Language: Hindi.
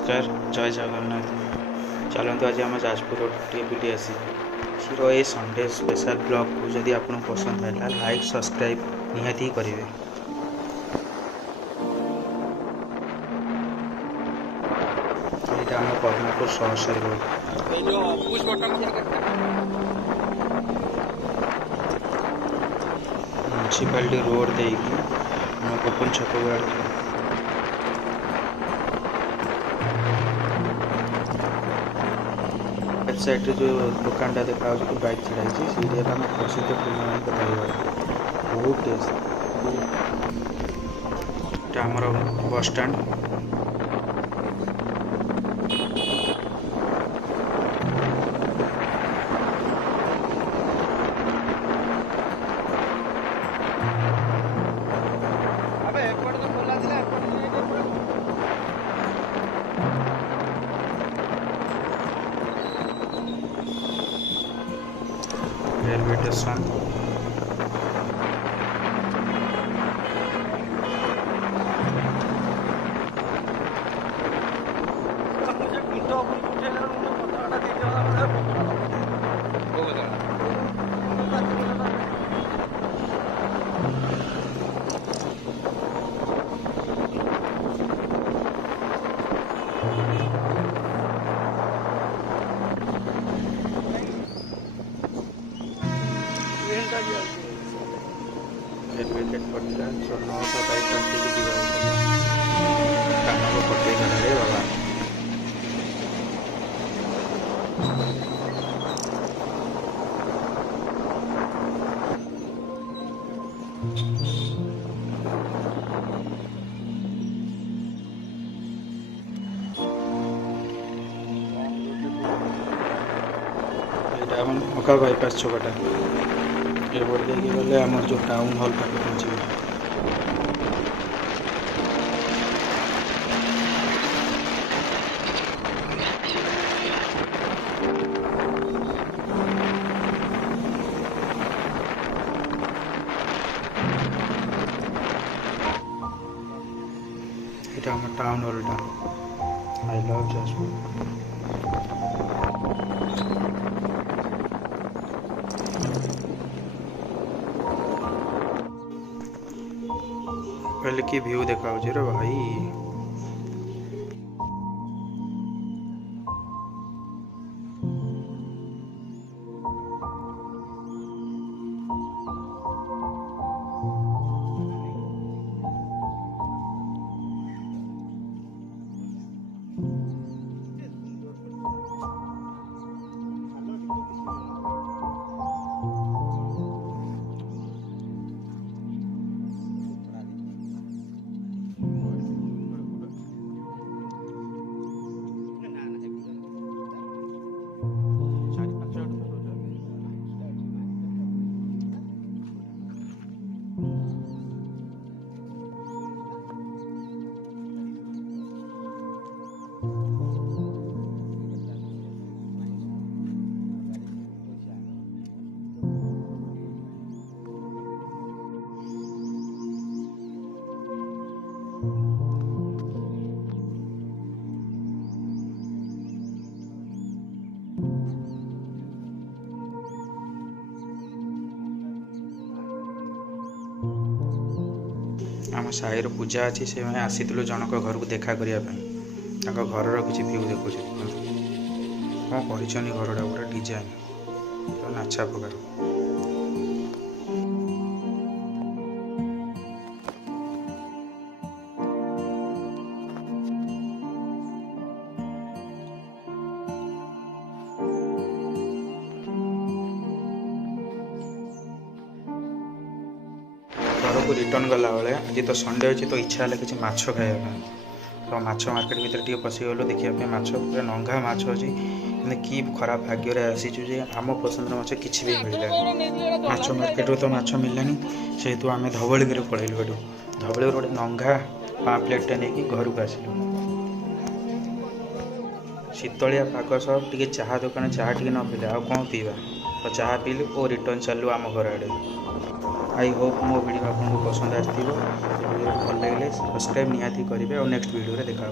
नमस्कार जय जगन्नाथ। चलते आज आम जाजपुर रोड टे बुली आसी ये संडे स्पेशल ब्लॉग को जदि आपको पसंद है लाइक सब्सक्राइब निहाती ही करेंगे। यहाँ आम पद्मपुर सहसरी रोड म्यूनिसिपालिटी रोड देकी गोपन छक आड़ साइड जो दुकानटा देखा कि बाइक छड़ाई से आम प्रसिद्ध टूर्णामेंट कथा बहुत टेस्ट आमर bus stand railway station railway gate पड़ता सो 900 बाइक के कान को पटे गले बाबा मका बाईपास छकटा ये बोर्ड देखिए गले आम जो टाउन हॉल पाखे पहुँचे এটা আমার টাউন হলটা আই লাভ জাজপুর। पहले की व्यू देखा रे भाई आम साईर पूजा अच्छी से आसी जनक घर को देखा करने घर किसी व्यू देखो कौन कर घरटा पूरा डिजाइन नाचा प्रकार घर को रिटर्न गला बेले आज तो संडे अच्छे तो इच्छा है कि माछ खाया तो माछ मार्केट भर टे पशिगलु देखा माछ पूरा नंगा माछ अच्छी कि खराब भाग्य आसीचु जे आम पसंद माछ किसी भी मिलला माछ मार्केट तो माछ मिललानी से हेतु आम धवलगिरी पलैलु एटू धवलगिरी गोटे नंगा पाम्पलेटा नहीं घर को आसलु शीतलिया पाग सब टे चाह दुकान चाह टे न पीले आ कौन पीवा तो चाह पीलु और रिटर्न चलू आम घर आड़े। आई होप मो वीडियो आपको पसंद आसो भल लगे सब्सक्राइब निहाती करेंगे और नेक्स्ट वीडियो देखा।